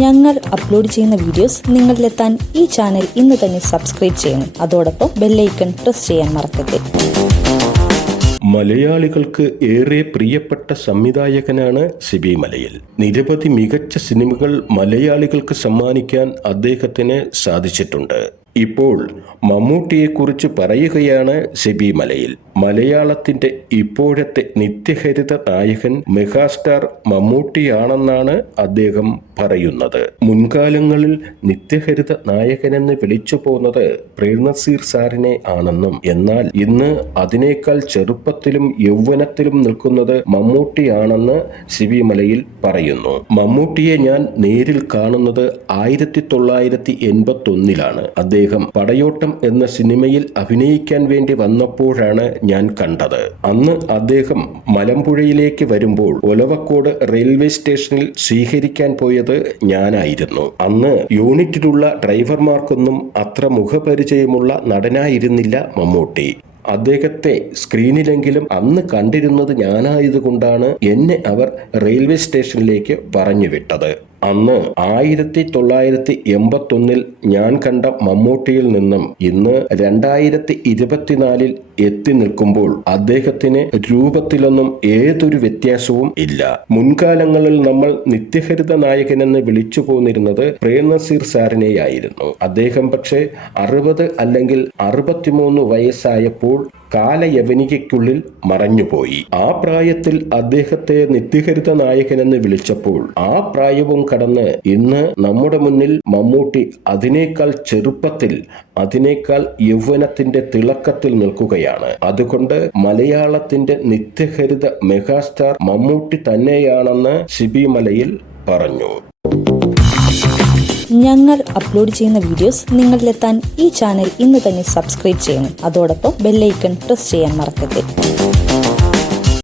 ഞങ്ങൾ അപ്ലോഡ് ചെയ്യുന്ന വീഡിയോസ് നിങ്ങളിലെത്താൻ ഈ ചാനൽ ഇന്ന് തന്നെ സബ്സ്ക്രൈബ് ചെയ്യണം. അതോടൊപ്പം ബെല്ലൈക്കൺ പ്രസ് ചെയ്യാൻ മറക്കരുത്. മലയാളികൾക്ക് ഏറെ പ്രിയപ്പെട്ട സംവിധായകനാണ് സിബി മലയിൽ. നിരവധി മികച്ച സിനിമകൾ മലയാളികൾക്ക് സമ്മാനിക്കാൻ അദ്ദേഹത്തിന് സാധിച്ചിട്ടുണ്ട്. ഇപ്പോൾ മമ്മൂട്ടിയെക്കുറിച്ച് പറയുകയാണ് സിബി മലയിൽ. മലയാളത്തിന്റെ ഇപ്പോഴത്തെ നിത്യഹരിത നായകൻ മെഗാസ്റ്റാർ മമ്മൂട്ടിയാണെന്നാണ് അദ്ദേഹം പറയുന്നത്. മുൻകാലങ്ങളിൽ നിത്യഹരിത നായകനെന്ന് വിളിച്ചു പോന്നത് പ്രേംനസീർ സാറിനെ ആണെന്നും, എന്നാൽ ഇന്ന് അതിനേക്കാൾ ചെറുപ്പത്തിലും യൗവനത്തിലും നിൽക്കുന്നത് മമ്മൂട്ടിയാണെന്ന് സിബി മലയിൽ പറയുന്നു. മമ്മൂട്ടിയെ ഞാൻ നേരിൽ കാണുന്നത് 1981 അദ്ദേഹം പടയോട്ടം എന്ന സിനിമയിൽ അഭിനയിക്കാൻ വേണ്ടി വന്നപ്പോഴാണ് ഞാൻ കണ്ടത്. അന്ന് അദ്ദേഹം മലമ്പുഴയിലേക്ക് വരുമ്പോൾ ഒലവക്കോട് റെയിൽവേ സ്റ്റേഷനിൽ സ്വീകരിക്കാൻ പോയത് ഞാനായിരുന്നു. അന്ന് യൂണിറ്റിലുള്ള ഡ്രൈവർമാർക്കൊന്നും അത്ര മുഖപരിചയമുള്ള നടനായിരുന്നില്ല മമ്മൂട്ടി. അദ്ദേഹത്തെ സ്ക്രീനിലെങ്കിലും അന്ന് കണ്ടിരുന്നത് ഞാനായതുകൊണ്ടാണ് എന്നെ അവർ റെയിൽവേ സ്റ്റേഷനിലേക്ക് പറഞ്ഞു വിട്ടത്. അന്ന് 1981 ഞാൻ കണ്ട മമ്മൂട്ടിയിൽ നിന്നും ഇന്ന് 2024 എത്തി നിൽക്കുമ്പോൾ അദ്ദേഹത്തിന് രൂപത്തിലൊന്നും ഏതൊരു വ്യത്യാസവും ഇല്ല. മുൻകാലങ്ങളിൽ നമ്മൾ നിത്യഹരിത നായകനെന്ന് വിളിച്ചു പോന്നിരുന്നത് പ്രേംനസീർ സാറിനെയായിരുന്നു. അദ്ദേഹം പക്ഷേ 60 അല്ലെങ്കിൽ 63 വയസ്സായപ്പോൾ കാലയവനികയ്ക്കുള്ളിൽ മറഞ്ഞുപോയി. ആ പ്രായത്തിൽ അദ്ദേഹത്തെ നിത്യഹരിത നായകനെന്ന് വിളിച്ചപ്പോൾ ആ പ്രായവും കടന്ന് ഇന്ന് നമ്മുടെ മുന്നിൽ മമ്മൂട്ടി അതിനേക്കാൾ ചെറുപ്പത്തിൽ, അതിനേക്കാൾ യൗവനത്തിന്റെ തിളക്കത്തിൽ നിൽക്കുകയാണ്. അതുകൊണ്ട് മലയാളത്തിന്റെ നിത്യഹരിത മെഗാസ്റ്റാർ മമ്മൂട്ടി തന്നെയാണെന്ന് സിബി മലയിൽ പറഞ്ഞു. ഞങ്ങൾ അപ്ലോഡ് ചെയ്യുന്ന വീഡിയോസ് നിങ്ങളിലെത്താൻ ഈ ചാനൽ ഇന്ന് തന്നെ സബ്സ്ക്രൈബ് ചെയ്യണം. അതോടൊപ്പം ബെല്ലൈക്കൺ പ്രസ് ചെയ്യാൻ മറക്കരുത്.